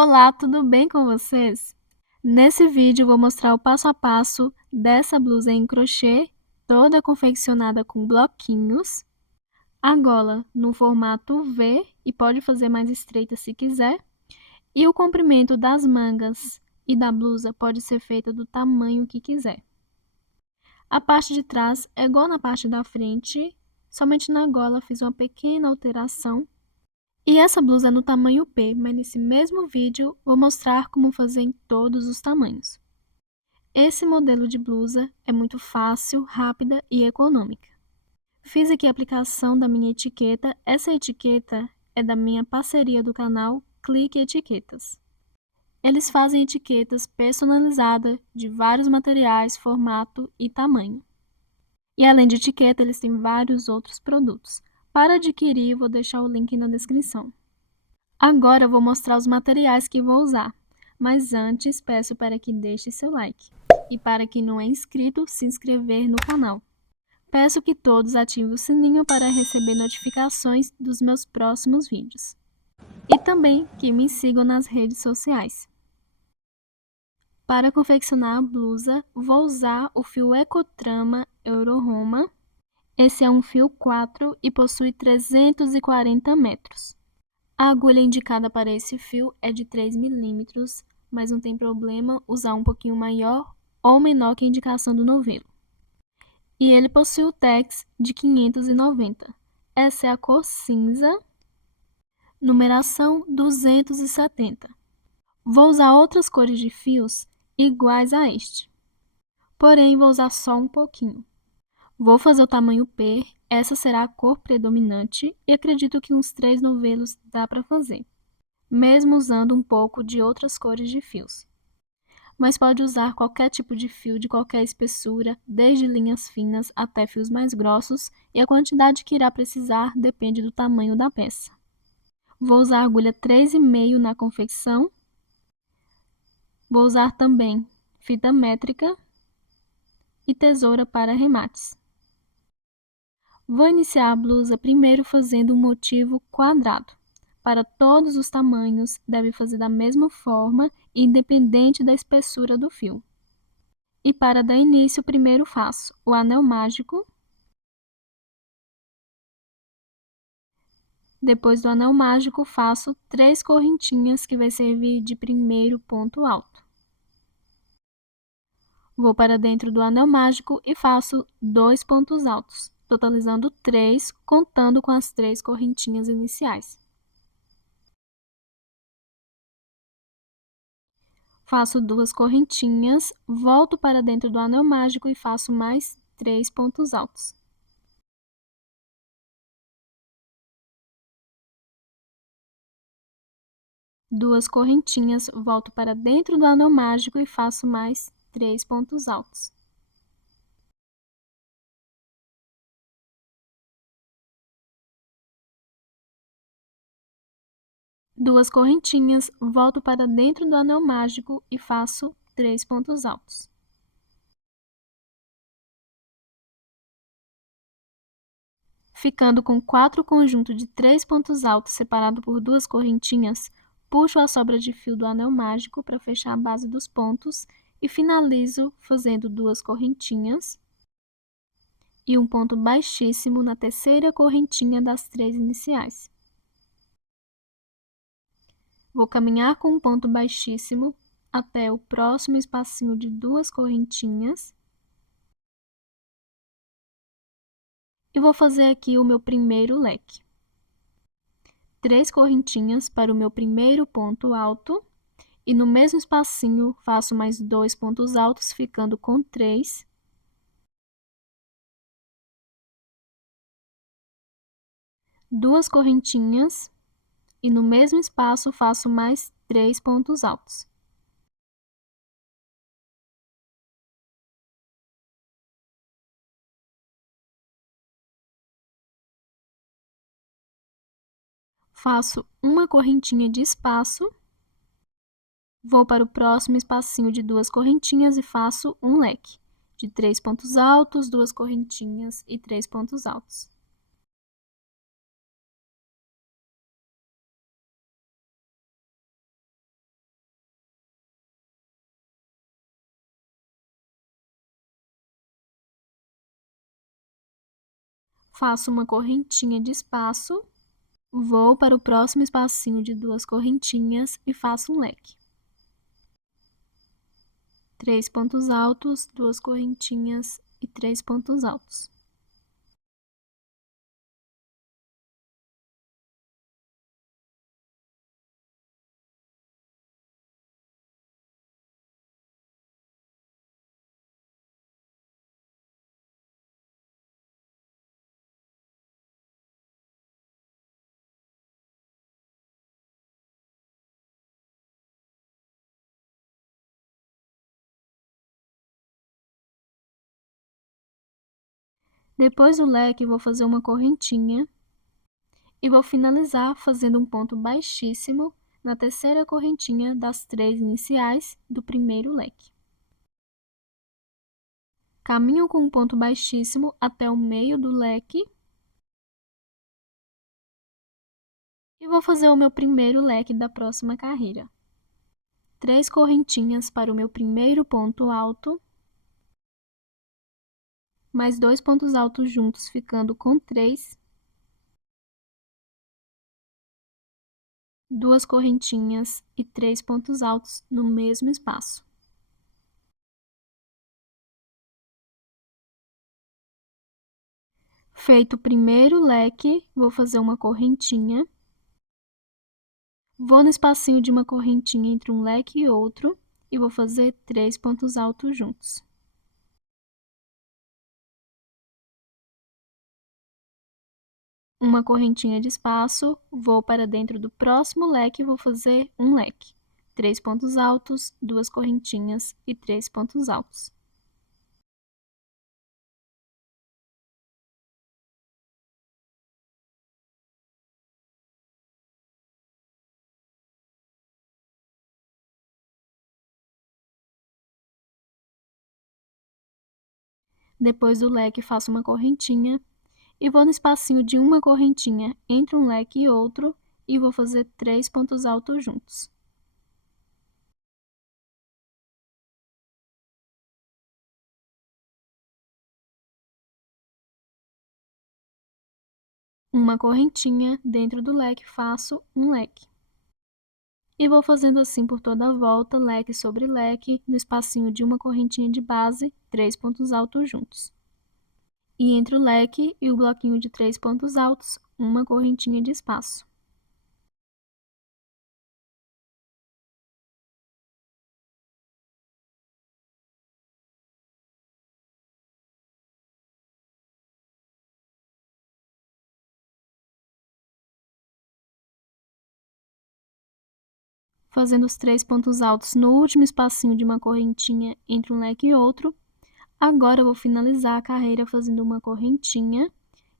Olá, tudo bem com vocês? Nesse vídeo eu vou mostrar o passo a passo dessa blusa em crochê, toda confeccionada com bloquinhos, a gola no formato V e pode fazer mais estreita se quiser, e o comprimento das mangas e da blusa pode ser feita do tamanho que quiser. A parte de trás é igual na parte da frente, somente na gola fiz uma pequena alteração. E essa blusa é no tamanho P, mas nesse mesmo vídeo vou mostrar como fazer em todos os tamanhos. Esse modelo de blusa é muito fácil, rápida e econômica. Fiz aqui a aplicação da minha etiqueta. Essa etiqueta é da minha parceria do canal Clique Etiquetas. Eles fazem etiquetas personalizadas de vários materiais, formato e tamanho. E além de etiqueta, eles têm vários outros produtos. Para adquirir, vou deixar o link na descrição. Agora eu vou mostrar os materiais que vou usar, mas antes peço para que deixe seu like e para quem não é inscrito, se inscrever no canal. Peço que todos ativem o sininho para receber notificações dos meus próximos vídeos. E também que me sigam nas redes sociais. Para confeccionar a blusa, vou usar o fio Ecotrama Euro-Roma. Esse é um fio 4 e possui 340 metros. A agulha indicada para esse fio é de 3 milímetros, mas não tem problema usar um pouquinho maior ou menor que a indicação do novelo. E ele possui o tex de 590. Essa é a cor cinza, numeração 270. Vou usar outras cores de fios iguais a este, porém vou usar só um pouquinho. Vou fazer o tamanho P, essa será a cor predominante e acredito que uns 3 novelos dá para fazer, mesmo usando um pouco de outras cores de fios. Mas pode usar qualquer tipo de fio de qualquer espessura, desde linhas finas até fios mais grossos, e a quantidade que irá precisar depende do tamanho da peça. Vou usar agulha 3,5 na confecção. Vou usar também fita métrica e tesoura para arremates. Vou iniciar a blusa primeiro fazendo um motivo quadrado. Para todos os tamanhos, deve fazer da mesma forma, independente da espessura do fio. E para dar início, primeiro faço o anel mágico. Depois do anel mágico, faço 3 correntinhas que vai servir de primeiro ponto alto. Vou para dentro do anel mágico e faço 2 pontos altos, totalizando 3, contando com as 3 correntinhas iniciais. Faço 2 correntinhas, volto para dentro do anel mágico e faço mais 3 pontos altos. Duas correntinhas, volto para dentro do anel mágico e faço mais 3 pontos altos. Duas correntinhas, volto para dentro do anel mágico e faço 3 pontos altos. Ficando com 4 conjuntos de 3 pontos altos separados por 2 correntinhas, puxo a sobra de fio do anel mágico para fechar a base dos pontos e finalizo fazendo 2 correntinhas e um ponto baixíssimo na terceira correntinha das 3 iniciais. Vou caminhar com um ponto baixíssimo até o próximo espacinho de 2 correntinhas. E vou fazer aqui o meu primeiro leque. 3 correntinhas para o meu primeiro ponto alto. E no mesmo espacinho, faço mais 2 pontos altos, ficando com 3. Duas correntinhas. E no mesmo espaço, faço mais 3 pontos altos. Faço uma correntinha de espaço. Vou para o próximo espacinho de 2 correntinhas e faço um leque de 3 pontos altos, 2 correntinhas e 3 pontos altos. faço uma correntinha de espaço, vou para o próximo espacinho de 2 correntinhas e faço um leque. 3 pontos altos, 2 correntinhas e 3 pontos altos. Depois do leque, vou fazer uma correntinha e vou finalizar fazendo um ponto baixíssimo na terceira correntinha das 3 iniciais do primeiro leque. Caminho com um ponto baixíssimo até o meio do leque e vou fazer o meu primeiro leque da próxima carreira. 3 correntinhas para o meu primeiro ponto alto, mais 2 pontos altos juntos, ficando com 3. 2 correntinhas e 3 pontos altos no mesmo espaço. Feito o primeiro leque, vou fazer uma correntinha. Vou no espacinho de uma correntinha entre um leque e outro e vou fazer 3 pontos altos juntos. Uma correntinha de espaço, vou para dentro do próximo leque e vou fazer um leque. 3 pontos altos, 2 correntinhas e 3 pontos altos. Depois do leque, faço uma correntinha e vou no espacinho de uma correntinha entre um leque e outro e vou fazer 3 pontos altos juntos. Uma correntinha dentro do leque, faço um leque. E vou fazendo assim por toda a volta, leque sobre leque, no espacinho de uma correntinha de base, 3 pontos altos juntos. E entre o leque e o bloquinho de 3 pontos altos, uma correntinha de espaço. Fazendo os 3 pontos altos no último espacinho de uma correntinha entre um leque e outro, agora eu vou finalizar a carreira fazendo uma correntinha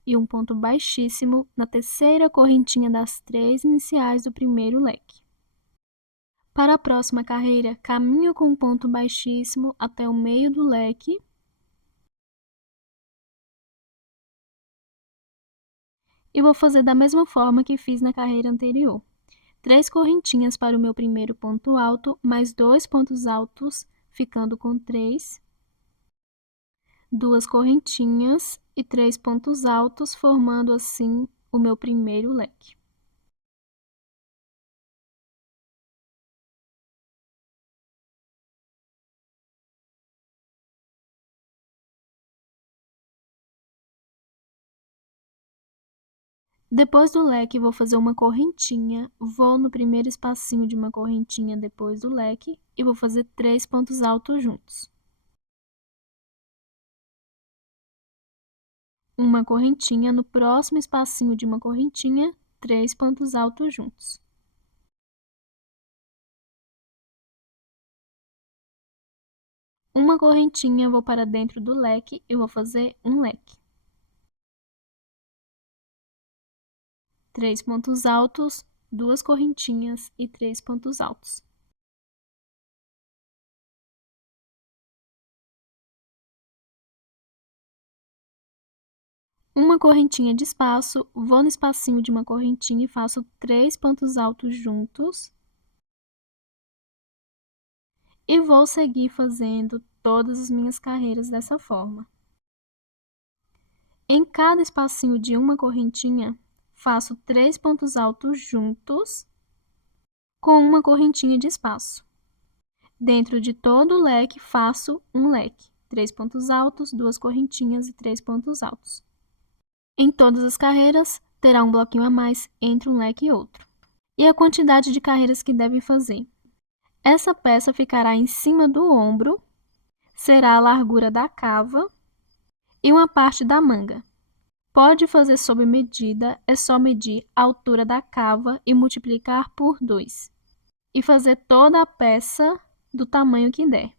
e um ponto baixíssimo na terceira correntinha das 3 iniciais do primeiro leque. Para a próxima carreira, caminho com um ponto baixíssimo até o meio do leque e vou fazer da mesma forma que fiz na carreira anterior. 3 correntinhas para o meu primeiro ponto alto, mais 2 pontos altos, ficando com 3. 2 correntinhas e 3 pontos altos, formando assim o meu primeiro leque. Depois do leque, vou fazer uma correntinha, vou no primeiro espacinho de uma correntinha depois do leque e vou fazer 3 pontos altos juntos. Uma correntinha no próximo espacinho de uma correntinha, 3 pontos altos juntos. Uma correntinha, vou para dentro do leque e vou fazer um leque. 3 pontos altos, 2 correntinhas e 3 pontos altos. Uma correntinha de espaço, vou no espacinho de uma correntinha e faço 3 pontos altos juntos. E vou seguir fazendo todas as minhas carreiras dessa forma. Em cada espacinho de uma correntinha, faço 3 pontos altos juntos com uma correntinha de espaço. Dentro de todo o leque, faço um leque. 3 pontos altos, 2 correntinhas e 3 pontos altos. Em todas as carreiras, terá um bloquinho a mais entre um leque e outro. E a quantidade de carreiras que deve fazer. Essa peça ficará em cima do ombro, será a largura da cava e uma parte da manga. Pode fazer sob medida, é só medir a altura da cava e multiplicar por 2. E fazer toda a peça do tamanho que der.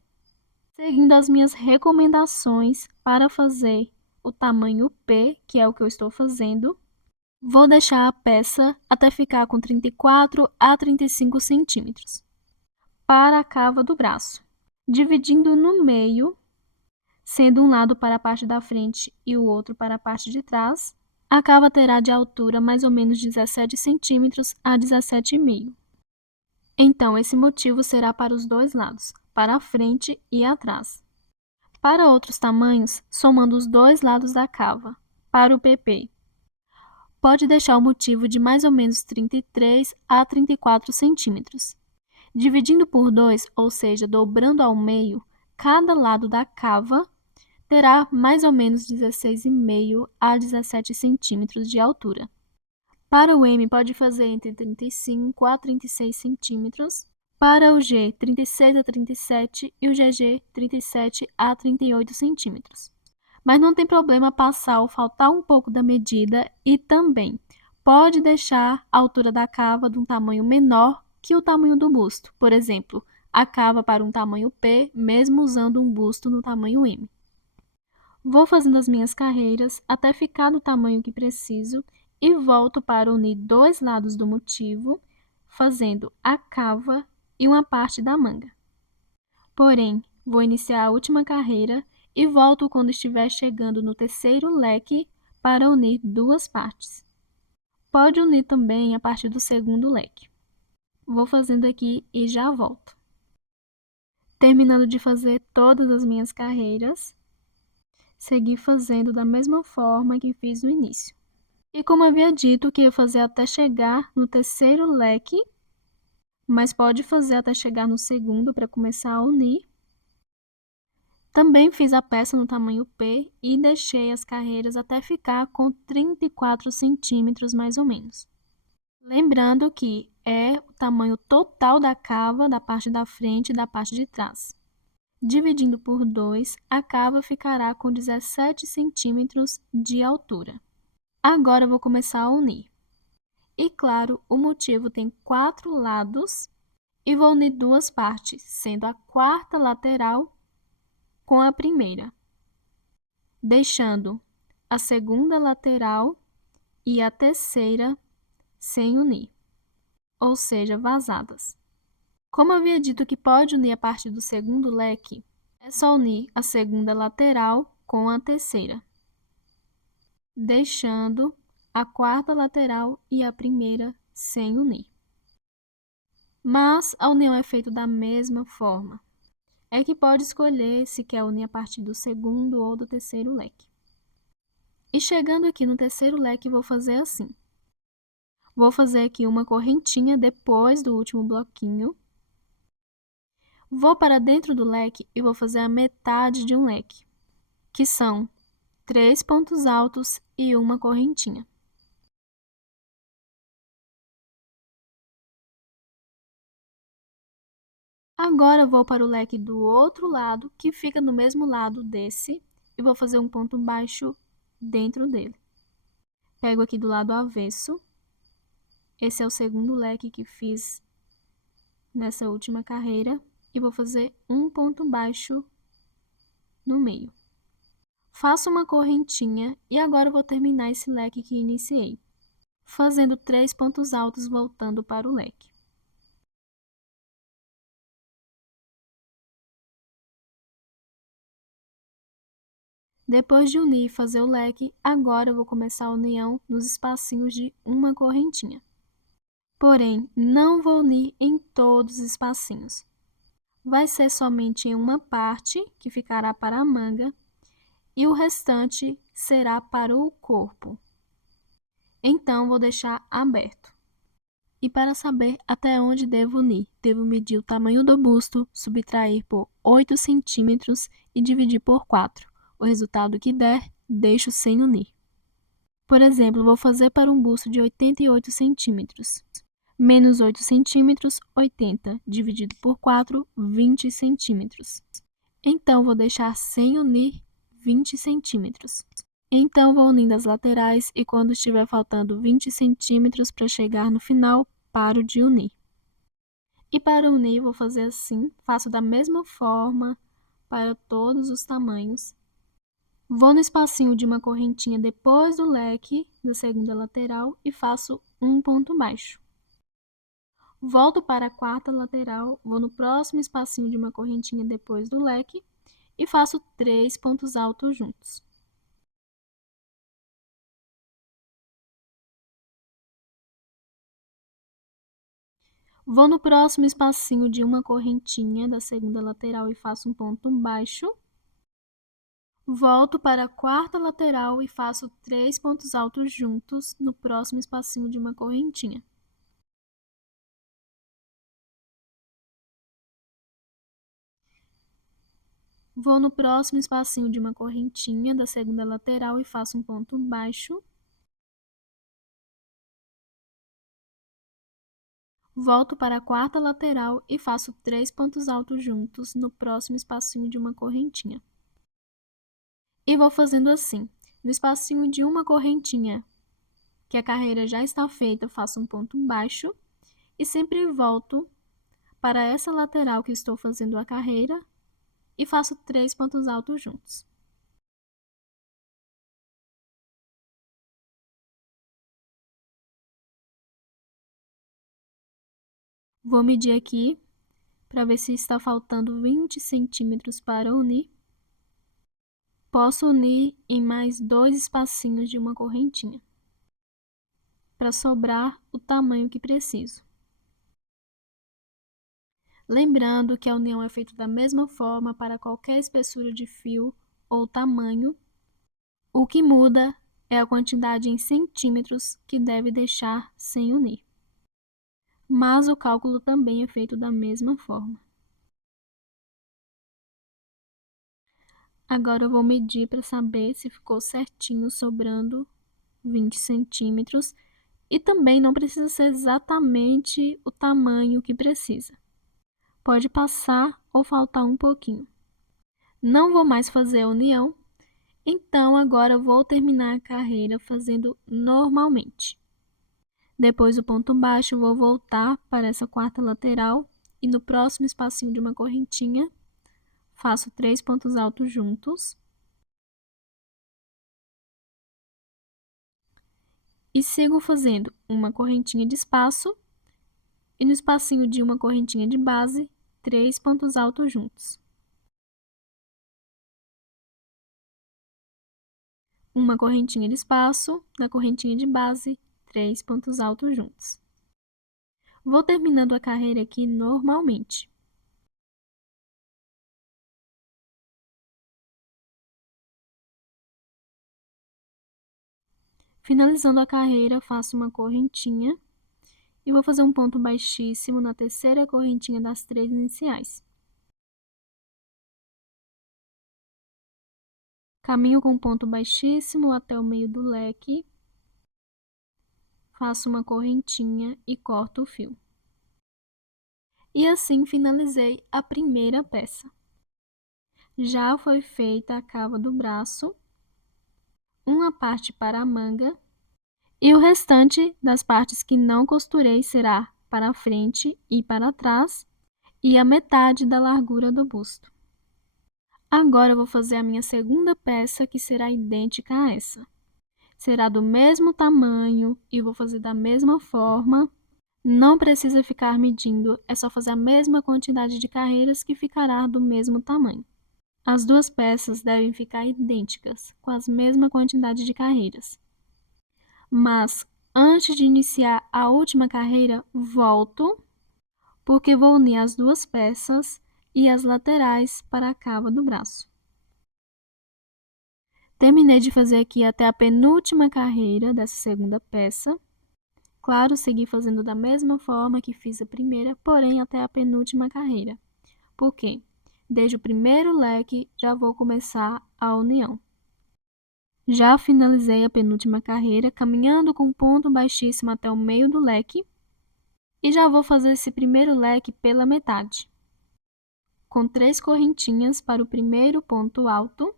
Seguindo as minhas recomendações para fazer o tamanho P, que é o que eu estou fazendo, vou deixar a peça até ficar com 34 a 35 centímetros para a cava do braço, dividindo no meio, sendo um lado para a parte da frente e o outro para a parte de trás. A cava terá de altura mais ou menos 17 centímetros a 17,5. Então, esse motivo será para os dois lados, para a frente e atrás. Para outros tamanhos, somando os dois lados da cava, para o PP. Pode deixar o motivo de mais ou menos 33 a 34 centímetros. Dividindo por 2, ou seja, dobrando ao meio, cada lado da cava terá mais ou menos 16,5 a 17 centímetros de altura. Para o M, pode fazer entre 35 a 36 centímetros. Para o G, 36 a 37 e o GG, 37 a 38 centímetros. Mas não tem problema passar ou faltar um pouco da medida e também pode deixar a altura da cava de um tamanho menor que o tamanho do busto. Por exemplo, a cava para um tamanho P, mesmo usando um busto no tamanho M. Vou fazendo as minhas carreiras até ficar do tamanho que preciso e volto para unir dois lados do motivo, fazendo a cava e uma parte da manga. Porém, vou iniciar a última carreira e volto quando estiver chegando no terceiro leque para unir duas partes. Pode unir também a partir do segundo leque. Vou fazendo aqui e já volto. Terminando de fazer todas as minhas carreiras, segui fazendo da mesma forma que fiz no início. E como havia dito que ia fazer até chegar no terceiro leque, mas pode fazer até chegar no segundo para começar a unir. Também fiz a peça no tamanho P e deixei as carreiras até ficar com 34 centímetros mais ou menos. Lembrando que é o tamanho total da cava da parte da frente e da parte de trás. Dividindo por 2, a cava ficará com 17 centímetros de altura. Agora eu vou começar a unir. E claro, o motivo tem 4 lados e vou unir duas partes, sendo a quarta lateral com a primeira, deixando a segunda lateral e a terceira sem unir, ou seja, vazadas. Como havia dito que pode unir a partir do segundo leque, é só unir a segunda lateral com a terceira, deixando a quarta lateral e a primeira sem unir. Mas a união é feita da mesma forma. É que pode escolher se quer unir a partir do segundo ou do terceiro leque. E chegando aqui no terceiro leque, vou fazer assim. Vou fazer aqui uma correntinha depois do último bloquinho. Vou para dentro do leque e vou fazer a metade de um leque, que são 3 pontos altos e uma correntinha. Agora, vou para o leque do outro lado, que fica no mesmo lado desse, e vou fazer um ponto baixo dentro dele. Pego aqui do lado avesso. Esse é o segundo leque que fiz nessa última carreira, e vou fazer um ponto baixo no meio. Faço uma correntinha e agora vou terminar esse leque que iniciei, fazendo 3 pontos altos voltando para o leque. Depois de unir e fazer o leque, agora eu vou começar a união nos espacinhos de uma correntinha. Porém, não vou unir em todos os espacinhos. Vai ser somente em uma parte, que ficará para a manga, e o restante será para o corpo. Então, vou deixar aberto. E para saber até onde devo unir, devo medir o tamanho do busto, subtrair por 8 centímetros e dividir por 4. O resultado que der, deixo sem unir. Por exemplo, vou fazer para um busto de 88 centímetros. Menos 8 centímetros, 80, dividido por 4, 20 centímetros. Então, vou deixar sem unir 20 centímetros. Então, vou unindo as laterais e quando estiver faltando 20 centímetros para chegar no final, paro de unir. E para unir, vou fazer assim, faço da mesma forma para todos os tamanhos. Vou no espacinho de uma correntinha depois do leque da segunda lateral e faço um ponto baixo. Volto para a quarta lateral, vou no próximo espacinho de uma correntinha depois do leque e faço 3 pontos altos juntos. Vou no próximo espacinho de uma correntinha da segunda lateral e faço um ponto baixo. Volto para a quarta lateral e faço 3 pontos altos juntos no próximo espacinho de uma correntinha. Vou no próximo espacinho de uma correntinha da segunda lateral e faço um ponto baixo. Volto para a quarta lateral e faço 3 pontos altos juntos no próximo espacinho de uma correntinha. E vou fazendo assim. No espacinho de uma correntinha, que a carreira já está feita, faço um ponto baixo e sempre volto para essa lateral que estou fazendo a carreira e faço 3 pontos altos juntos. Vou medir aqui para ver se está faltando 20 centímetros para unir. Posso unir em mais 2 espacinhos de uma correntinha, para sobrar o tamanho que preciso. Lembrando que a união é feita da mesma forma para qualquer espessura de fio ou tamanho. O que muda é a quantidade em centímetros que deve deixar sem unir. Mas o cálculo também é feito da mesma forma. Agora eu vou medir para saber se ficou certinho, sobrando 20 centímetros. E também não precisa ser exatamente o tamanho que precisa. Pode passar ou faltar um pouquinho. Não vou mais fazer a união, então agora eu vou terminar a carreira fazendo normalmente. Depois do ponto baixo, vou voltar para essa quarta lateral e no próximo espacinho de uma correntinha, faço 3 pontos altos juntos. E sigo fazendo uma correntinha de espaço e no espacinho de uma correntinha de base, 3 pontos altos juntos. Uma correntinha de espaço, na correntinha de base, 3 pontos altos juntos. Vou terminando a carreira aqui normalmente. Finalizando a carreira, faço uma correntinha e vou fazer um ponto baixíssimo na terceira correntinha das 3 iniciais. Caminho com ponto baixíssimo até o meio do leque, faço uma correntinha e corto o fio. E assim finalizei a primeira peça. Já foi feita a cava do braço, uma parte para a manga, e o restante das partes que não costurei será para a frente e para trás, e a metade da largura do busto. Agora eu vou fazer a minha segunda peça, que será idêntica a essa. Será do mesmo tamanho e vou fazer da mesma forma. Não precisa ficar medindo, é só fazer a mesma quantidade de carreiras que ficará do mesmo tamanho. As duas peças devem ficar idênticas, com a mesma quantidade de carreiras. Mas, antes de iniciar a última carreira, volto, porque vou unir as duas peças e as laterais para a cava do braço. Terminei de fazer aqui até a penúltima carreira dessa segunda peça. Claro, segui fazendo da mesma forma que fiz a primeira, porém até a penúltima carreira. Por quê? Desde o primeiro leque já vou começar a união. Já finalizei a penúltima carreira, caminhando com um ponto baixíssimo até o meio do leque. E já vou fazer esse primeiro leque pela metade, com 3 correntinhas para o primeiro ponto alto,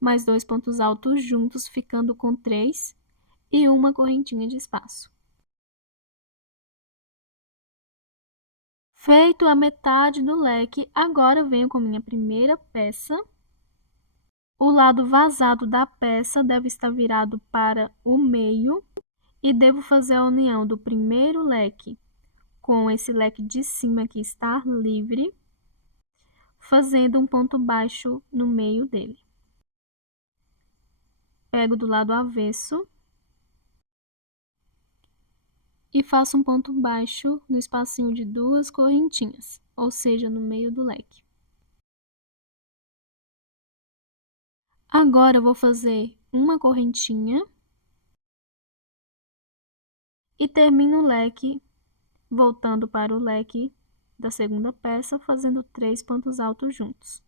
mais 2 pontos altos juntos, ficando com 3 e uma correntinha de espaço. Feito a metade do leque, agora venho com minha primeira peça. O lado vazado da peça deve estar virado para o meio e devo fazer a união do primeiro leque com esse leque de cima que está livre, fazendo um ponto baixo no meio dele. Pego do lado avesso e faço um ponto baixo no espacinho de 2 correntinhas, ou seja, no meio do leque. Agora, eu vou fazer uma correntinha e termino o leque, voltando para o leque da segunda peça, fazendo 3 pontos altos juntos.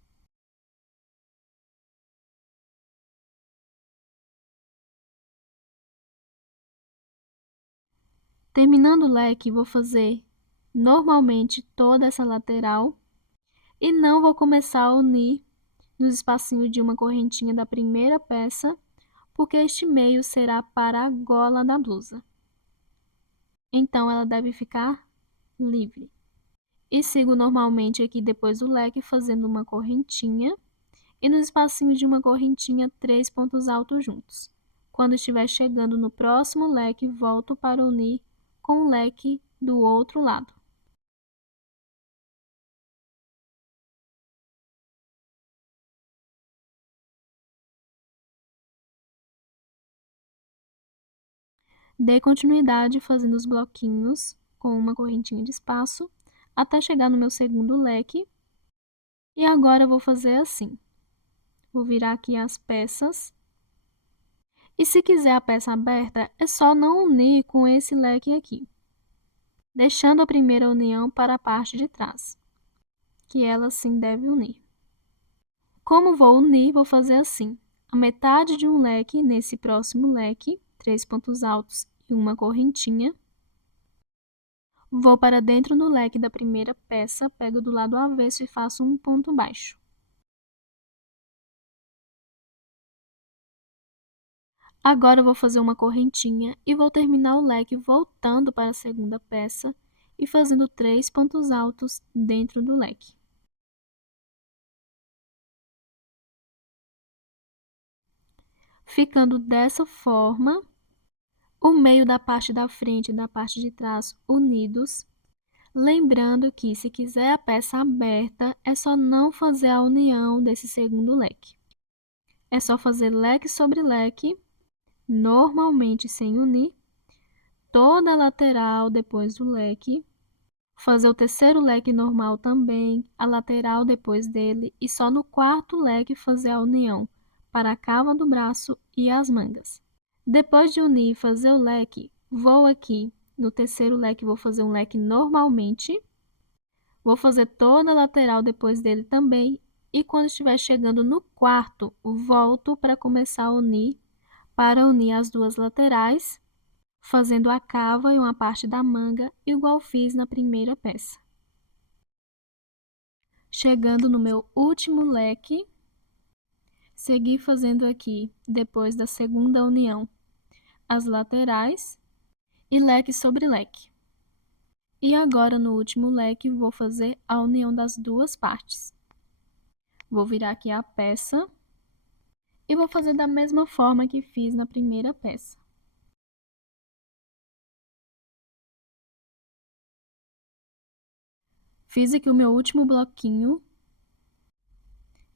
Terminando o leque, vou fazer normalmente toda essa lateral e não vou começar a unir nos espacinhos de uma correntinha da primeira peça, porque este meio será para a gola da blusa. Então, ela deve ficar livre. E sigo normalmente aqui depois do leque, fazendo uma correntinha e nos espacinhos de uma correntinha 3 pontos altos juntos. Quando estiver chegando no próximo leque, volto para unir com o leque do outro lado. Dei continuidade fazendo os bloquinhos com uma correntinha de espaço até chegar no meu segundo leque. E agora eu vou fazer assim. Vou virar aqui as peças. E se quiser a peça aberta, é só não unir com esse leque aqui, deixando a primeira união para a parte de trás, que ela sim deve unir. Como vou unir, vou fazer assim. A metade de um leque nesse próximo leque, 3 pontos altos e uma correntinha. Vou para dentro do leque da primeira peça, pego do lado avesso e faço um ponto baixo. Agora eu vou fazer uma correntinha e vou terminar o leque voltando para a segunda peça e fazendo 3 pontos altos dentro do leque. Ficando dessa forma, o meio da parte da frente e da parte de trás unidos. Lembrando que, se quiser a peça aberta, é só não fazer a união desse segundo leque. É só fazer leque sobre leque, normalmente sem unir, toda a lateral depois do leque, fazer o terceiro leque normal também, a lateral depois dele, e só no quarto leque fazer a união para a cava do braço e as mangas. Depois de unir e fazer o leque, vou aqui no terceiro leque, vou fazer um leque normalmente. Vou fazer toda a lateral depois dele também. E quando estiver chegando no quarto, volto para começar a unir, para unir as duas laterais, fazendo a cava e uma parte da manga, igual fiz na primeira peça. Chegando no meu último leque, segui fazendo aqui, depois da segunda união, as laterais e leque sobre leque. E agora, no último leque, vou fazer a união das duas partes. Vou virar aqui a peça e vou fazer da mesma forma que fiz na primeira peça. Fiz aqui o meu último bloquinho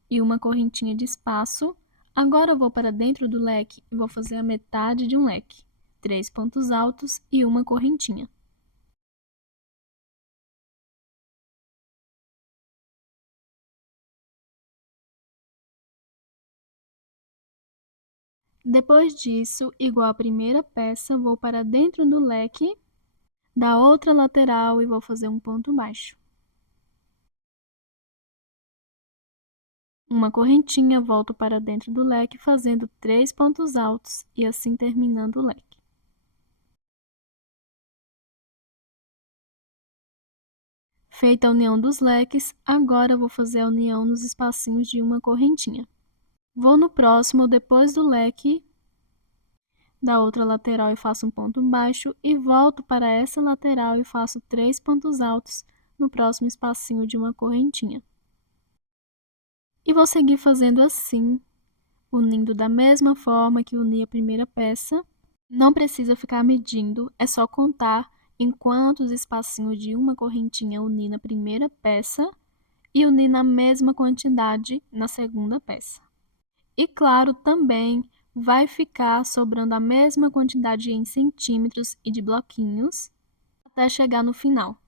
e uma correntinha de espaço. Agora eu vou para dentro do leque e vou fazer a metade de um leque, 3 pontos altos e uma correntinha. Depois disso, igual a primeira peça, vou para dentro do leque da outra lateral e vou fazer um ponto baixo. Uma correntinha, volto para dentro do leque, fazendo 3 pontos altos e assim terminando o leque. Feita a união dos leques, agora vou fazer a união nos espacinhos de uma correntinha. Vou no próximo, depois do leque da outra lateral e faço um ponto baixo e volto para essa lateral e faço 3 pontos altos no próximo espacinho de uma correntinha. E vou seguir fazendo assim, unindo da mesma forma que uni a primeira peça. Não precisa ficar medindo, é só contar em quantos espacinhos de uma correntinha uni na primeira peça e unir na mesma quantidade na segunda peça. E claro, também vai ficar sobrando a mesma quantidade em centímetros e de bloquinhos até chegar no final.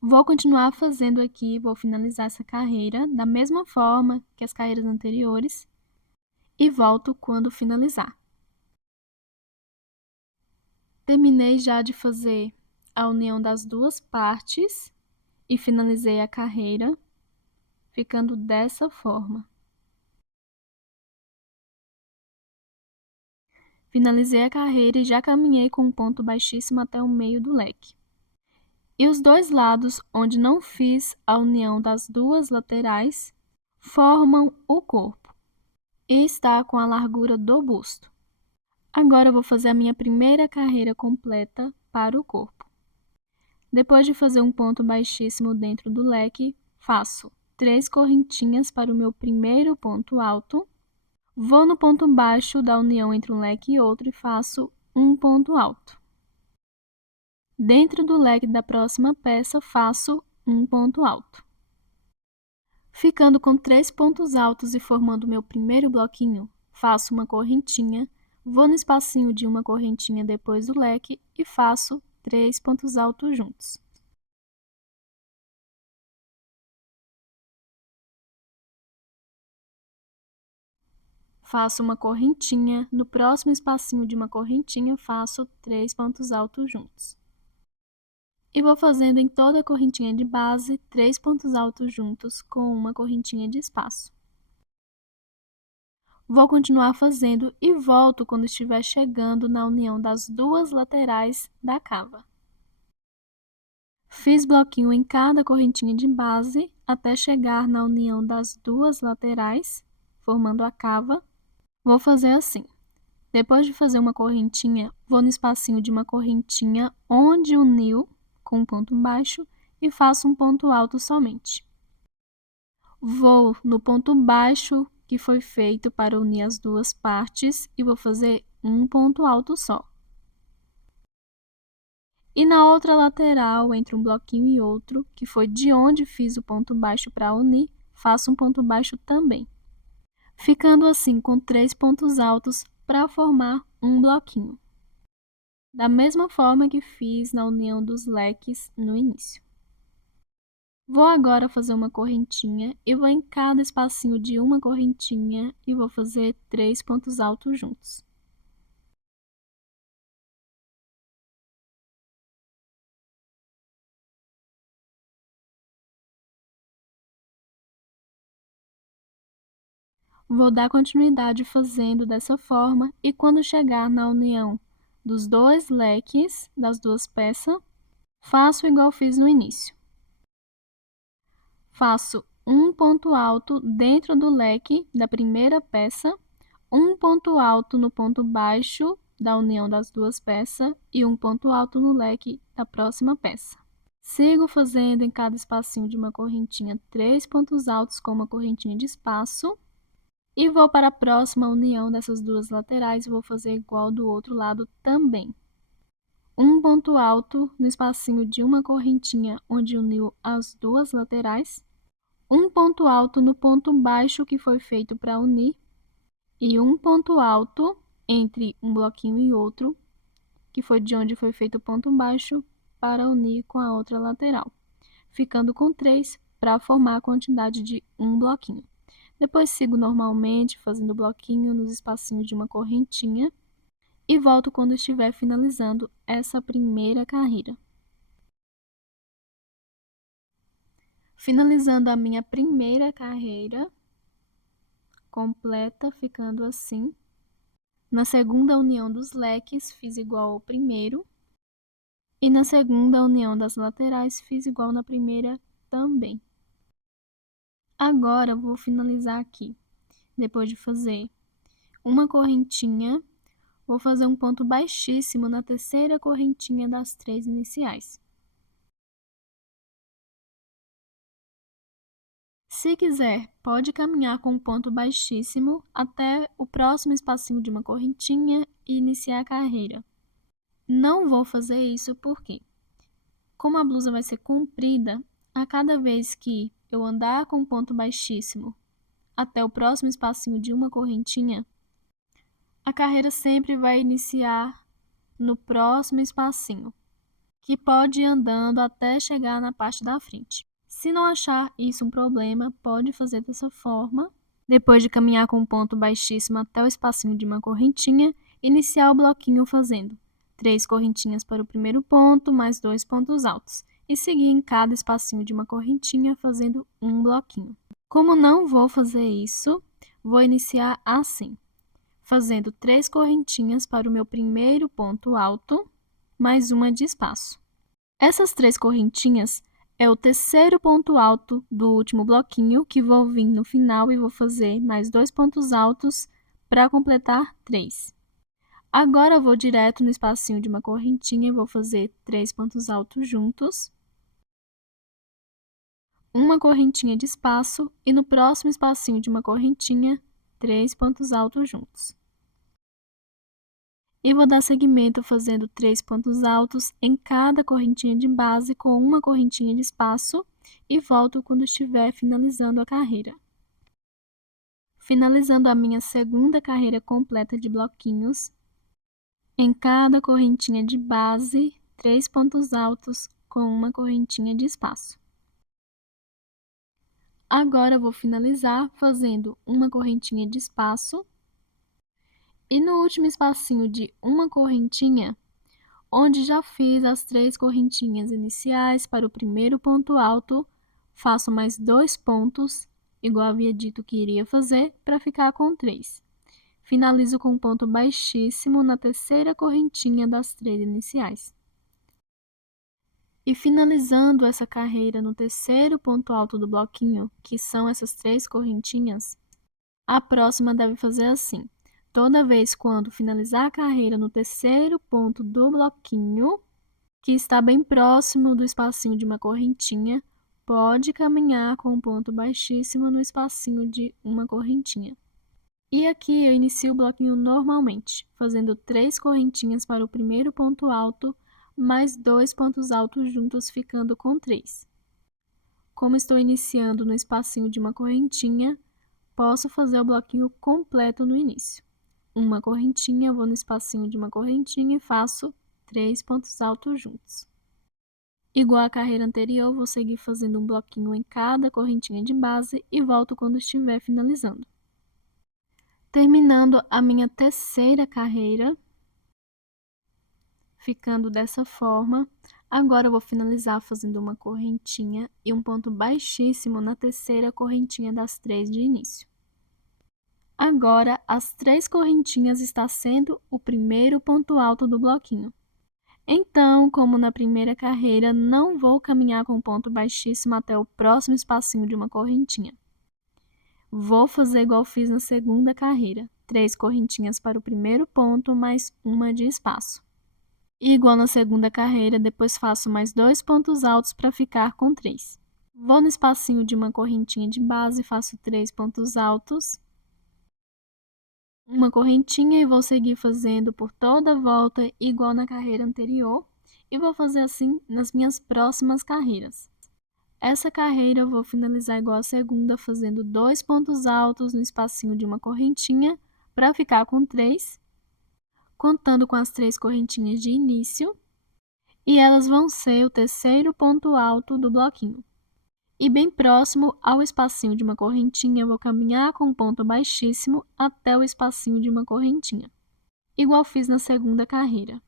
Vou continuar fazendo aqui, vou finalizar essa carreira da mesma forma que as carreiras anteriores e volto quando finalizar. Terminei já de fazer a união das duas partes e finalizei a carreira, ficando dessa forma. Finalizei a carreira e já caminhei com um ponto baixíssimo até o meio do leque. E os dois lados, onde não fiz a união das duas laterais, formam o corpo e está com a largura do busto. Agora eu vou fazer a minha primeira carreira completa para o corpo. Depois de fazer um ponto baixíssimo dentro do leque, faço 3 correntinhas para o meu primeiro ponto alto. Vou no ponto baixo da união entre um leque e outro e faço um ponto alto. Dentro do leque da próxima peça, faço um ponto alto. Ficando com 3 pontos altos e formando meu primeiro bloquinho, faço uma correntinha, vou no espacinho de uma correntinha depois do leque e faço 3 pontos altos juntos. Faço uma correntinha, no próximo espacinho de uma correntinha, faço 3 pontos altos juntos. E vou fazendo em toda a correntinha de base 3 pontos altos juntos com uma correntinha de espaço. Vou continuar fazendo e volto quando estiver chegando na união das duas laterais da cava. Fiz bloquinho em cada correntinha de base até chegar na união das duas laterais, formando a cava. Vou fazer assim. Depois de fazer uma correntinha, vou no espacinho de uma correntinha onde uniu com um ponto baixo e faço um ponto alto somente. Vou no ponto baixo que foi feito para unir as duas partes e vou fazer um ponto alto só. E na outra lateral, entre um bloquinho e outro, que foi de onde fiz o ponto baixo para unir, faço um ponto baixo também. Ficando assim com 3 pontos altos para formar um bloquinho. Da mesma forma que fiz na união dos leques no início. Vou agora fazer uma correntinha e vou em cada espacinho de uma correntinha e vou fazer 3 pontos altos juntos. Vou dar continuidade fazendo dessa forma e quando chegar na união dos dois leques das duas peças, faço igual fiz no início. Faço um ponto alto dentro do leque da primeira peça, um ponto alto no ponto baixo da união das duas peças e um ponto alto no leque da próxima peça. Sigo fazendo em cada espacinho de uma correntinha 3 pontos altos com uma correntinha de espaço e vou para a próxima união dessas duas laterais e vou fazer igual do outro lado também. Um ponto alto no espacinho de uma correntinha onde uniu as duas laterais, um ponto alto no ponto baixo que foi feito para unir e um ponto alto entre um bloquinho e outro, que foi de onde foi feito o ponto baixo para unir com a outra lateral, ficando com 3 para formar a quantidade de um bloquinho. Depois sigo normalmente, fazendo o bloquinho nos espacinhos de uma correntinha e volto quando estiver finalizando essa primeira carreira. Finalizando a minha primeira carreira completa, ficando assim. Na segunda união dos leques, fiz igual ao primeiro. E na segunda união das laterais, fiz igual na primeira também. Agora, vou finalizar aqui. Depois de fazer uma correntinha, vou fazer um ponto baixíssimo na terceira correntinha das 3 iniciais. Se quiser, pode caminhar com um ponto baixíssimo até o próximo espacinho de uma correntinha e iniciar a carreira. Não vou fazer isso porque, como a blusa vai ser comprida, a cada vez que eu andar com um ponto baixíssimo até o próximo espacinho de uma correntinha, a carreira sempre vai iniciar no próximo espacinho, que pode ir andando até chegar na parte da frente. Se não achar isso um problema, pode fazer dessa forma. Depois de caminhar com um ponto baixíssimo até o espacinho de uma correntinha, iniciar o bloquinho fazendo 3 correntinhas para o primeiro ponto, mais 2 pontos altos, e seguir em cada espacinho de uma correntinha fazendo um bloquinho. Como não vou fazer isso, vou iniciar assim, fazendo 3 correntinhas para o meu primeiro ponto alto, mais uma de espaço. Essas 3 correntinhas é o terceiro ponto alto do último bloquinho, que vou vir no final e vou fazer mais 2 pontos altos para completar 3. Agora, vou direto no espacinho de uma correntinha e vou fazer 3 pontos altos juntos, uma correntinha de espaço e no próximo espacinho de uma correntinha, 3 pontos altos juntos. E vou dar seguimento fazendo 3 pontos altos em cada correntinha de base com uma correntinha de espaço e volto quando estiver finalizando a carreira. Finalizando a minha segunda carreira completa de bloquinhos, em cada correntinha de base, 3 pontos altos com uma correntinha de espaço. Agora, vou finalizar fazendo uma correntinha de espaço e no último espacinho de uma correntinha, onde já fiz as 3 correntinhas iniciais para o primeiro ponto alto, faço mais 2 pontos, igual havia dito que iria fazer, para ficar com 3. Finalizo com um ponto baixíssimo na terceira correntinha das 3 iniciais. E finalizando essa carreira no terceiro ponto alto do bloquinho, que são essas 3 correntinhas, a próxima deve fazer assim. Toda vez quando finalizar a carreira no terceiro ponto do bloquinho, que está bem próximo do espacinho de uma correntinha, pode caminhar com um ponto baixíssimo no espacinho de uma correntinha. E aqui eu inicio o bloquinho normalmente, fazendo 3 correntinhas para o primeiro ponto alto, mais 2 pontos altos juntos, ficando com 3. Como estou iniciando no espacinho de uma correntinha, posso fazer o bloquinho completo no início. Uma correntinha, vou no espacinho de uma correntinha e faço 3 pontos altos juntos. Igual a carreira anterior, vou seguir fazendo um bloquinho em cada correntinha de base e volto quando estiver finalizando. Terminando a minha terceira carreira, ficando dessa forma, agora eu vou finalizar fazendo uma correntinha e um ponto baixíssimo na terceira correntinha das 3 de início. Agora, as 3 correntinhas está sendo o primeiro ponto alto do bloquinho. Então, como na primeira carreira, não vou caminhar com ponto baixíssimo até o próximo espacinho de uma correntinha. Vou fazer igual fiz na segunda carreira, 3 correntinhas para o primeiro ponto, mais uma de espaço. E igual na segunda carreira, depois faço mais 2 pontos altos para ficar com 3. Vou no espacinho de uma correntinha de base, faço 3 pontos altos, uma correntinha e vou seguir fazendo por toda a volta igual na carreira anterior e vou fazer assim nas minhas próximas carreiras. Essa carreira eu vou finalizar igual a segunda, fazendo 2 pontos altos no espacinho de uma correntinha para ficar com 3, contando com as 3 correntinhas de início, e elas vão ser o terceiro ponto alto do bloquinho. E bem próximo ao espacinho de uma correntinha, eu vou caminhar com um ponto baixíssimo até o espacinho de uma correntinha, igual fiz na segunda carreira.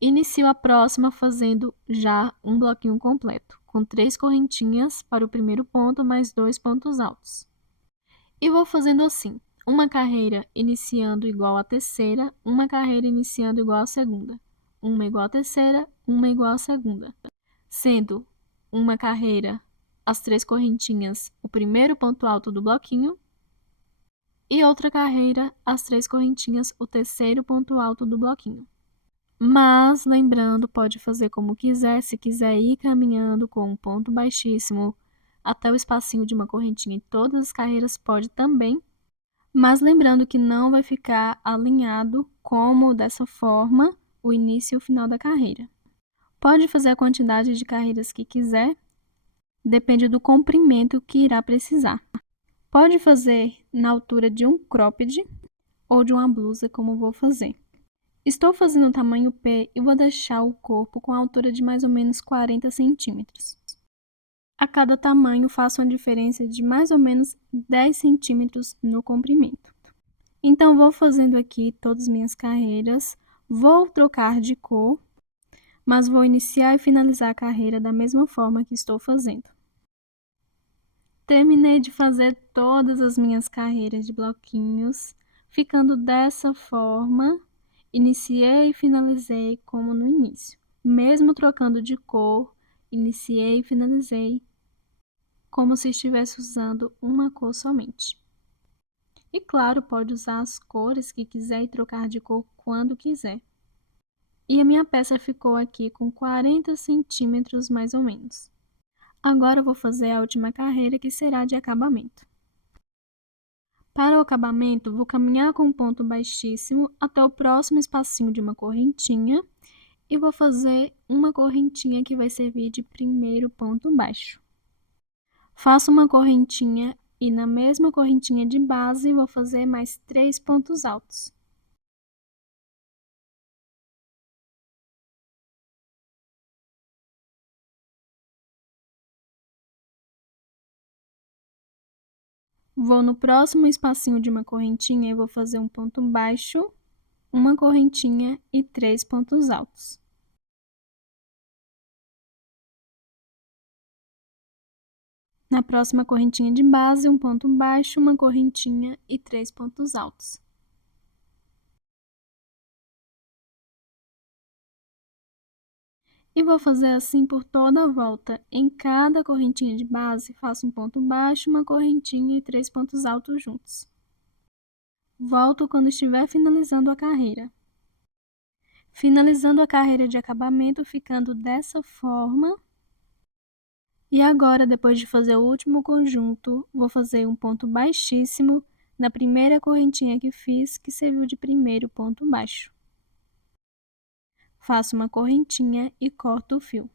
Inicio a próxima fazendo já um bloquinho completo, com 3 correntinhas para o primeiro ponto, mais 2 pontos altos. E vou fazendo assim, uma carreira iniciando igual à terceira, uma carreira iniciando igual à segunda, uma igual à terceira, uma igual à segunda, sendo uma carreira as 3 correntinhas o primeiro ponto alto do bloquinho e outra carreira as 3 correntinhas o terceiro ponto alto do bloquinho. Mas, lembrando, pode fazer como quiser, se quiser ir caminhando com um ponto baixíssimo até o espacinho de uma correntinha em todas as carreiras, pode também. Mas lembrando que não vai ficar alinhado como dessa forma o início e o final da carreira. Pode fazer a quantidade de carreiras que quiser, depende do comprimento que irá precisar. Pode fazer na altura de um cropped ou de uma blusa, como vou fazer. Estou fazendo o tamanho P e vou deixar o corpo com a altura de mais ou menos 40 centímetros. A cada tamanho faço uma diferença de mais ou menos 10 centímetros no comprimento. Então, vou fazendo aqui todas as minhas carreiras, vou trocar de cor, mas vou iniciar e finalizar a carreira da mesma forma que estou fazendo. Terminei de fazer todas as minhas carreiras de bloquinhos, ficando dessa forma. Iniciei e finalizei como no início. Mesmo trocando de cor, iniciei e finalizei como se estivesse usando uma cor somente. E claro, pode usar as cores que quiser e trocar de cor quando quiser. E a minha peça ficou aqui com 40 centímetros mais ou menos. Agora eu vou fazer a última carreira, que será de acabamento. Para o acabamento, vou caminhar com um ponto baixíssimo até o próximo espacinho de uma correntinha e vou fazer uma correntinha que vai servir de primeiro ponto baixo. Faço uma correntinha e na mesma correntinha de base vou fazer mais 3 pontos altos. Vou no próximo espacinho de uma correntinha e vou fazer um ponto baixo, uma correntinha e 3 pontos altos. Na próxima correntinha de base, um ponto baixo, uma correntinha e 3 pontos altos. E vou fazer assim por toda a volta. Em cada correntinha de base, faço um ponto baixo, uma correntinha e 3 pontos altos juntos. Volto quando estiver finalizando a carreira. Finalizando a carreira de acabamento, ficando dessa forma. E agora, depois de fazer o último conjunto, vou fazer um ponto baixíssimo na primeira correntinha que fiz, que serviu de primeiro ponto baixo. Faço uma correntinha e corto o fio.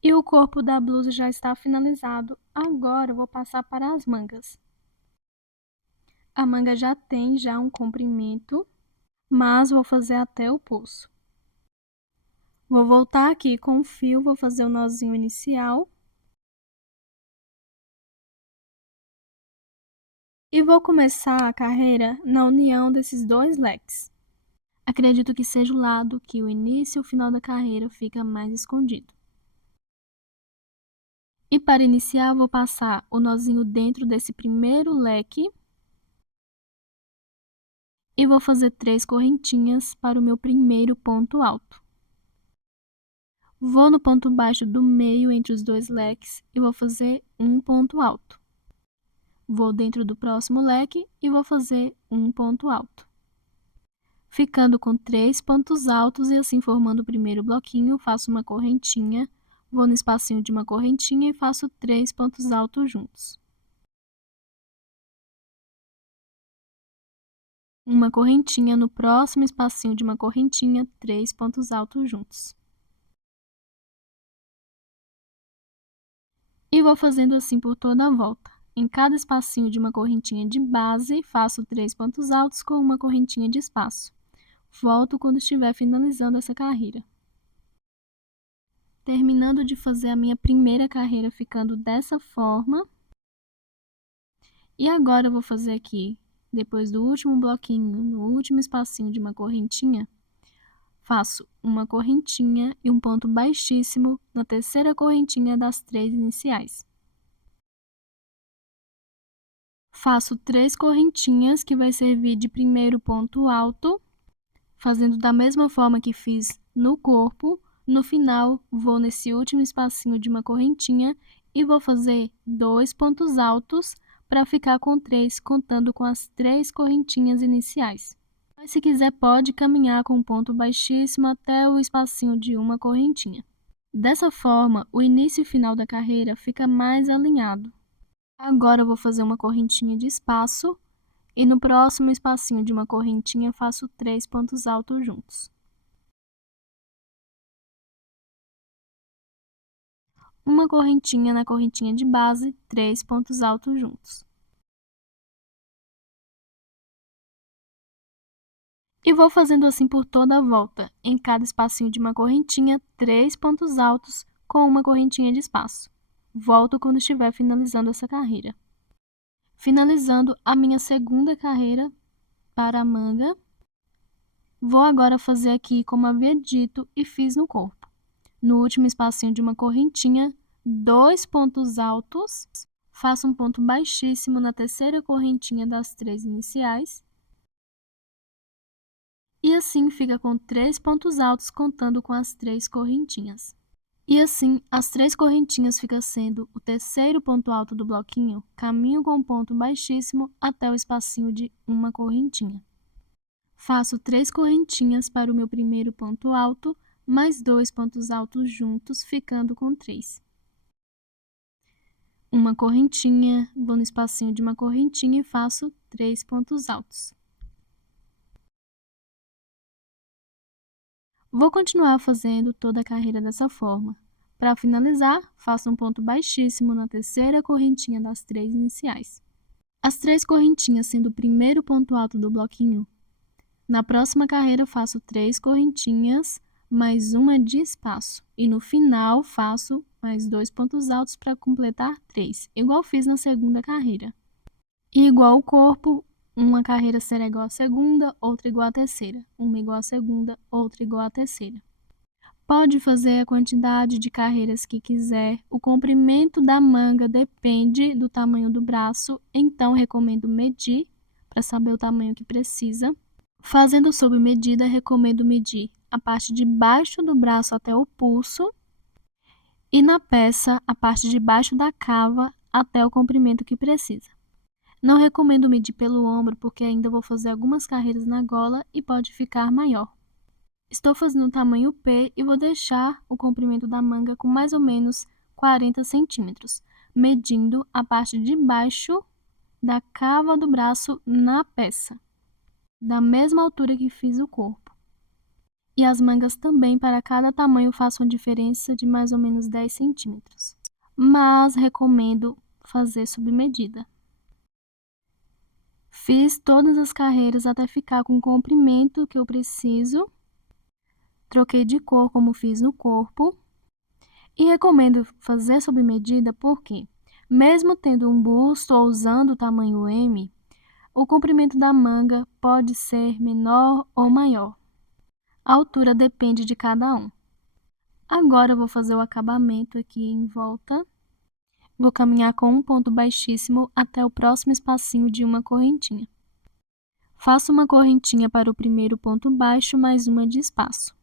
E o corpo da blusa já está finalizado. Agora eu vou passar para as mangas. A manga já tem um comprimento, mas vou fazer até o pulso. Vou voltar aqui com o fio, vou fazer o nozinho inicial. E vou começar a carreira na união desses dois leques. Acredito que seja o lado que o início e o final da carreira fica mais escondido. E para iniciar, vou passar o nozinho dentro desse primeiro leque. E vou fazer 3 correntinhas para o meu primeiro ponto alto. Vou no ponto baixo do meio entre os dois leques e vou fazer um ponto alto. Vou dentro do próximo leque e vou fazer um ponto alto. Ficando com 3 pontos altos e assim formando o primeiro bloquinho, faço uma correntinha, vou no espacinho de uma correntinha e faço 3 pontos altos juntos. Uma correntinha no próximo espacinho de uma correntinha, 3 pontos altos juntos. E vou fazendo assim por toda a volta. Em cada espacinho de uma correntinha de base, faço 3 pontos altos com uma correntinha de espaço. Volto quando estiver finalizando essa carreira. Terminando de fazer a minha primeira carreira ficando dessa forma. E agora eu vou fazer aqui, depois do último bloquinho, no último espacinho de uma correntinha, faço uma correntinha e um ponto baixíssimo na terceira correntinha das 3 iniciais. Faço 3 correntinhas que vai servir de primeiro ponto alto, fazendo da mesma forma que fiz no corpo. No final, vou nesse último espacinho de uma correntinha e vou fazer 2 pontos altos para ficar com 3, contando com as 3 correntinhas iniciais. Mas se quiser, pode caminhar com um ponto baixíssimo até o espacinho de uma correntinha. Dessa forma, o início e final da carreira fica mais alinhado. Agora eu vou fazer uma correntinha de espaço e no próximo espacinho de uma correntinha faço 3 pontos altos juntos. Uma correntinha na correntinha de base, 3 pontos altos juntos. E vou fazendo assim por toda a volta. Em cada espacinho de uma correntinha, 3 pontos altos com uma correntinha de espaço. Volto quando estiver finalizando essa carreira. Finalizando a minha segunda carreira para a manga, vou agora fazer aqui como havia dito e fiz no corpo. No último espacinho de uma correntinha, 2 pontos altos, faço um ponto baixíssimo na terceira correntinha das 3 iniciais. E assim fica com 3 pontos altos contando com as 3 correntinhas. E assim, as 3 correntinhas ficam sendo o terceiro ponto alto do bloquinho, caminho com um ponto baixíssimo até o espacinho de uma correntinha. Faço 3 correntinhas para o meu primeiro ponto alto, mais 2 pontos altos juntos, ficando com 3. Uma correntinha, vou no espacinho de uma correntinha e faço 3 pontos altos. Vou continuar fazendo toda a carreira dessa forma. Para finalizar, faço um ponto baixíssimo na terceira correntinha das 3 iniciais. As 3 correntinhas sendo o primeiro ponto alto do bloquinho. Na próxima carreira, faço 3 correntinhas, mais uma de espaço. E no final, faço mais 2 pontos altos para completar 3, igual fiz na segunda carreira. E igual o corpo, uma carreira será igual à segunda, outra igual à terceira. Uma igual à segunda, outra igual à terceira. Pode fazer a quantidade de carreiras que quiser. O comprimento da manga depende do tamanho do braço, então recomendo medir para saber o tamanho que precisa. Fazendo sob medida, recomendo medir a parte de baixo do braço até o pulso e na peça a parte de baixo da cava até o comprimento que precisa. Não recomendo medir pelo ombro porque ainda vou fazer algumas carreiras na gola e pode ficar maior. Estou fazendo o tamanho P e vou deixar o comprimento da manga com mais ou menos 40 centímetros, medindo a parte de baixo da cava do braço na peça, da mesma altura que fiz o corpo. E as mangas também, para cada tamanho, faço uma diferença de mais ou menos 10 centímetros, mas recomendo fazer sob medida. Fiz todas as carreiras até ficar com o comprimento que eu preciso. Troquei de cor como fiz no corpo. E recomendo fazer sob medida porque, mesmo tendo um busto ou usando o tamanho M, o comprimento da manga pode ser menor ou maior. A altura depende de cada um. Agora eu vou fazer o acabamento aqui em volta. Vou caminhar com um ponto baixíssimo até o próximo espacinho de uma correntinha. Faço uma correntinha para o primeiro ponto baixo, mais uma de espaço.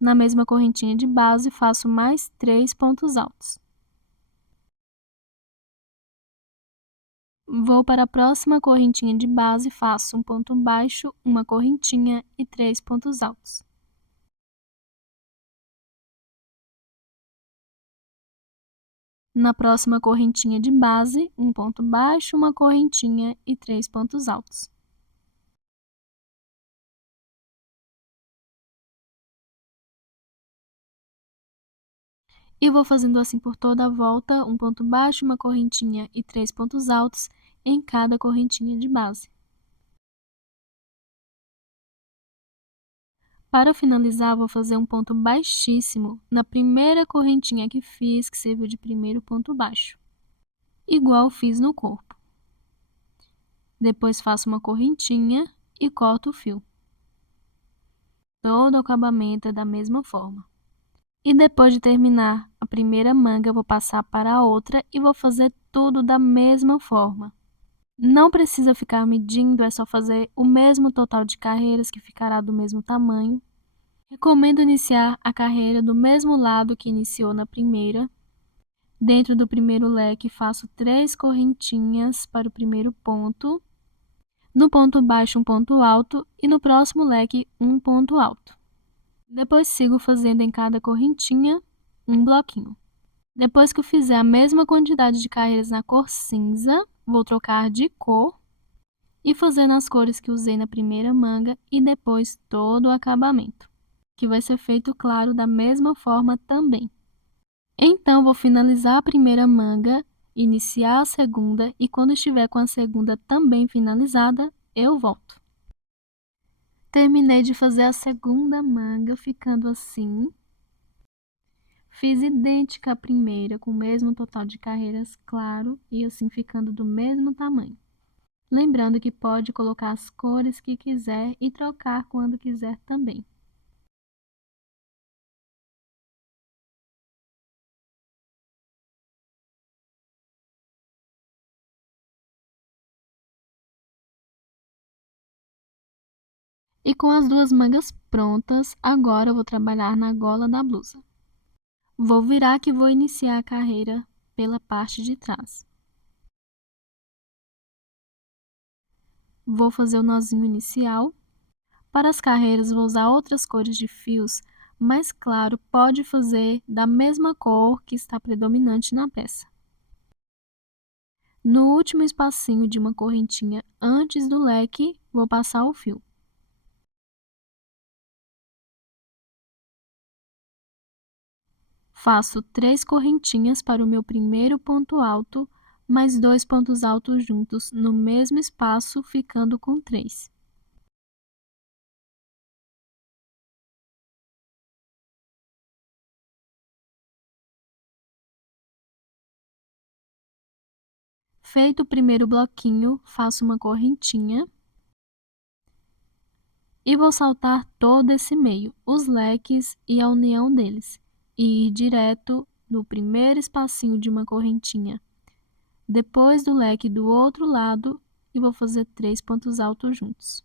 Na mesma correntinha de base, faço mais 3 pontos altos. Vou para a próxima correntinha de base, faço um ponto baixo, uma correntinha e 3 pontos altos. Na próxima correntinha de base, um ponto baixo, uma correntinha e 3 pontos altos. E vou fazendo assim por toda a volta, um ponto baixo, uma correntinha e 3 pontos altos em cada correntinha de base. Para finalizar, vou fazer um ponto baixíssimo na primeira correntinha que fiz, que serviu de primeiro ponto baixo, igual fiz no corpo. Depois faço uma correntinha e corto o fio. Todo o acabamento é da mesma forma. E depois de terminar a primeira manga, eu vou passar para a outra e vou fazer tudo da mesma forma. Não precisa ficar medindo, é só fazer o mesmo total de carreiras, que ficará do mesmo tamanho. Recomendo iniciar a carreira do mesmo lado que iniciou na primeira. Dentro do primeiro leque, faço 3 correntinhas para o primeiro ponto. No ponto baixo, um ponto alto e no próximo leque, um ponto alto. Depois sigo fazendo em cada correntinha um bloquinho. Depois que eu fizer a mesma quantidade de carreiras na cor cinza, vou trocar de cor e fazer nas cores que usei na primeira manga e depois todo o acabamento, que vai ser feito, claro, da mesma forma também. Então, vou finalizar a primeira manga, iniciar a segunda e quando estiver com a segunda também finalizada, eu volto. Terminei de fazer a segunda manga, ficando assim. Fiz idêntica à primeira, com o mesmo total de carreiras, claro, e assim ficando do mesmo tamanho. Lembrando que pode colocar as cores que quiser e trocar quando quiser também. E com as duas mangas prontas, agora eu vou trabalhar na gola da blusa. Vou virar que vou iniciar a carreira pela parte de trás. Vou fazer o nozinho inicial. Para as carreiras, vou usar outras cores de fios, mas claro, pode fazer da mesma cor que está predominante na peça. No último espacinho de uma correntinha antes do leque, vou passar o fio. Faço 3 correntinhas para o meu primeiro ponto alto, mais 2 pontos altos juntos no mesmo espaço, ficando com 3. Feito o primeiro bloquinho, faço uma correntinha e vou saltar todo esse meio, os leques e a união deles, e ir direto no primeiro espacinho de uma correntinha, depois do leque do outro lado, e vou fazer 3 pontos altos juntos.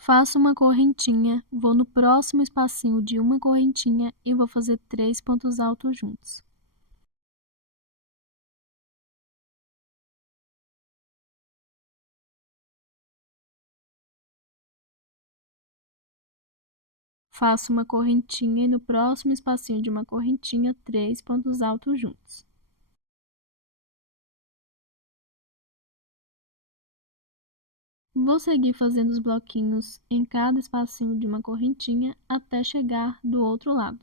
Faço uma correntinha, vou no próximo espacinho de uma correntinha e vou fazer 3 pontos altos juntos. Faço uma correntinha e no próximo espacinho de uma correntinha, 3 pontos altos juntos. Vou seguir fazendo os bloquinhos em cada espacinho de uma correntinha até chegar do outro lado.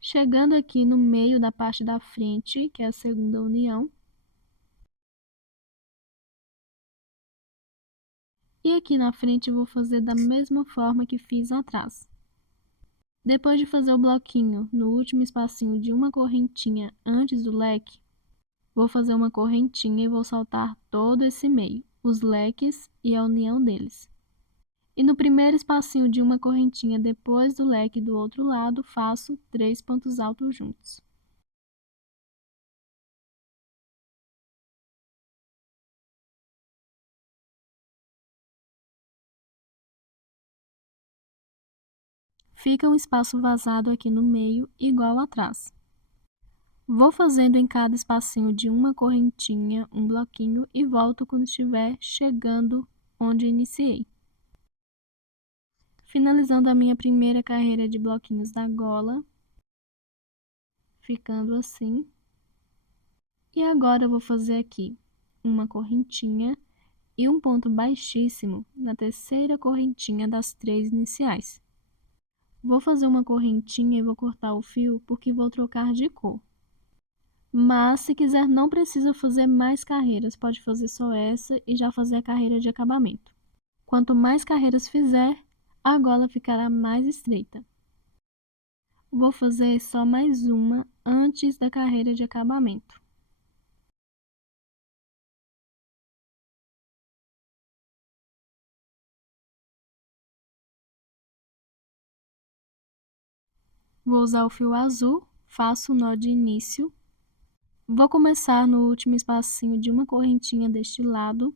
Chegando aqui no meio da parte da frente, que é a segunda união. E aqui na frente eu vou fazer da mesma forma que fiz atrás. Depois de fazer o bloquinho no último espacinho de uma correntinha antes do leque, vou fazer uma correntinha e vou saltar todo esse meio, os leques e a união deles. E no primeiro espacinho de uma correntinha depois do leque do outro lado, faço 3 pontos altos juntos. Fica um espaço vazado aqui no meio, igual atrás. Vou fazendo em cada espacinho de uma correntinha um bloquinho e volto quando estiver chegando onde iniciei. finalizando a minha primeira carreira de bloquinhos da gola, ficando assim. E agora eu vou fazer aqui uma correntinha e um ponto baixíssimo na terceira correntinha das 3 iniciais. Vou fazer uma correntinha e vou cortar o fio porque vou trocar de cor. Mas, se quiser, não precisa fazer mais carreiras, pode fazer só essa e já fazer a carreira de acabamento. Quanto mais carreiras fizer, a gola ficará mais estreita. Vou fazer só mais uma antes da carreira de acabamento. Vou usar o fio azul, faço o nó de início. Vou começar no último espacinho de uma correntinha deste lado.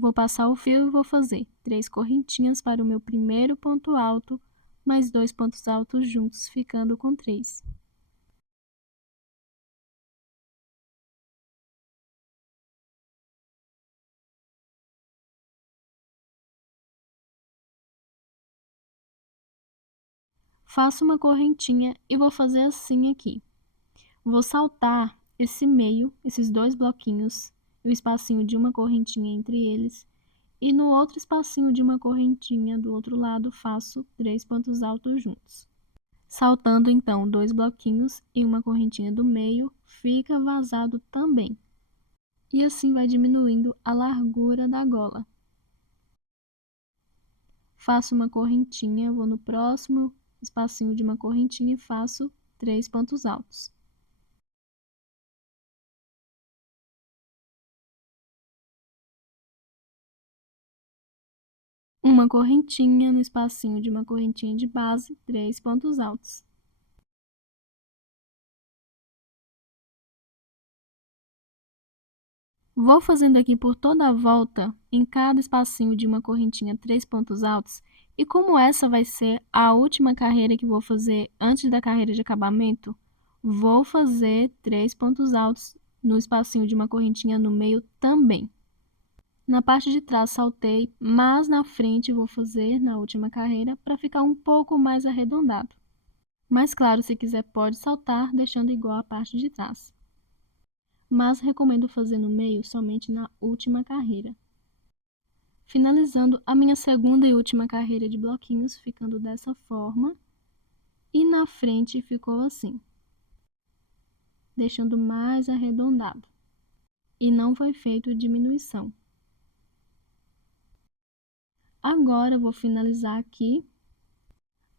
Vou passar o fio e vou fazer 3 correntinhas para o meu primeiro ponto alto, mais 2 pontos altos juntos, ficando com 3. Faço uma correntinha e vou fazer assim aqui. Vou saltar esse meio, esses 2 bloquinhos, o espacinho de uma correntinha entre eles, e no outro espacinho de uma correntinha do outro lado faço 3 pontos altos juntos. Saltando então 2 bloquinhos e uma correntinha do meio, fica vazado também. E assim vai diminuindo a largura da gola. Faço uma correntinha, vou no próximo espacinho de uma correntinha e faço 3 pontos altos. Uma correntinha no espacinho de uma correntinha de base, 3 pontos altos. Vou fazendo aqui por toda a volta, em cada espacinho de uma correntinha, 3 pontos altos, e como essa vai ser a última carreira que vou fazer antes da carreira de acabamento, vou fazer 3 pontos altos no espacinho de uma correntinha no meio também. Na parte de trás saltei, mas na frente vou fazer na última carreira para ficar um pouco mais arredondado. Mas claro, se quiser pode saltar, deixando igual a parte de trás. Mas recomendo fazer no meio somente na última carreira. Finalizando a minha segunda e última carreira de bloquinhos, ficando dessa forma. E na frente ficou assim, deixando mais arredondado. E não foi feito diminuição. Agora vou finalizar aqui,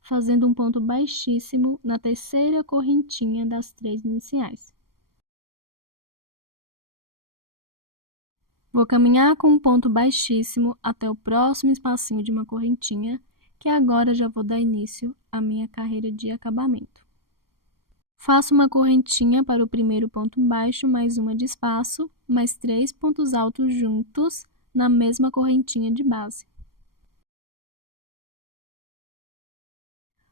fazendo um ponto baixíssimo na terceira correntinha das 3 iniciais. Vou caminhar com um ponto baixíssimo até o próximo espacinho de uma correntinha, que agora já vou dar início à minha carreira de acabamento. Faço uma correntinha para o primeiro ponto baixo, mais uma de espaço, mais 3 pontos altos juntos na mesma correntinha de base.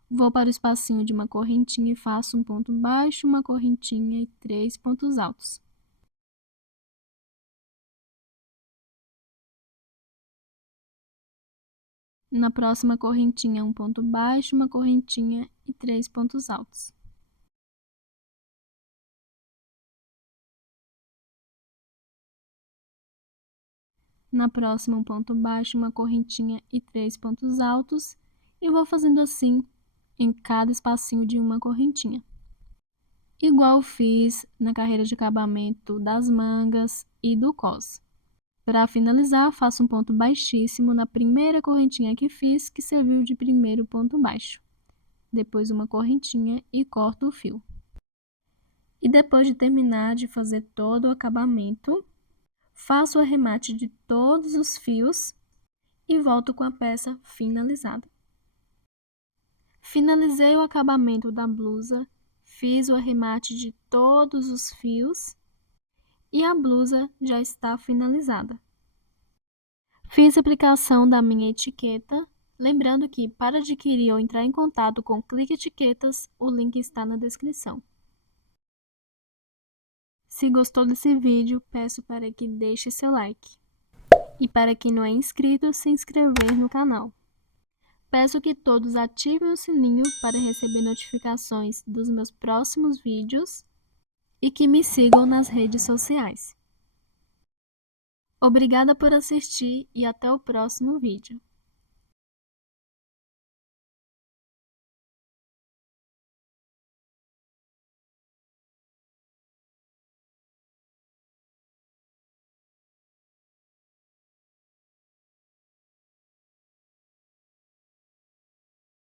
Vou para o espacinho de uma correntinha e faço um ponto baixo, uma correntinha e 3 pontos altos. Na próxima correntinha, um ponto baixo, uma correntinha e 3 pontos altos. Na próxima, um ponto baixo, uma correntinha e 3 pontos altos. E vou fazendo assim em cada espacinho de uma correntinha. Igual fiz na carreira de acabamento das mangas e do cos. Para finalizar, faço um ponto baixíssimo na primeira correntinha que fiz, que serviu de primeiro ponto baixo. Depois uma correntinha e corto o fio. E depois de terminar de fazer todo o acabamento, faço o arremate de todos os fios e volto com a peça finalizada. Finalizei o acabamento da blusa, fiz o arremate de todos os fios e a blusa já está finalizada. Fiz a aplicação da minha etiqueta, lembrando que para adquirir ou entrar em contato com Clique Etiquetas, o link está na descrição. Se gostou desse vídeo, peço para que deixe seu like. E para quem não é inscrito, se inscrever no canal. Peço que todos ativem o sininho para receber notificações dos meus próximos vídeos e que me sigam nas redes sociais. Obrigada por assistir e até o próximo vídeo.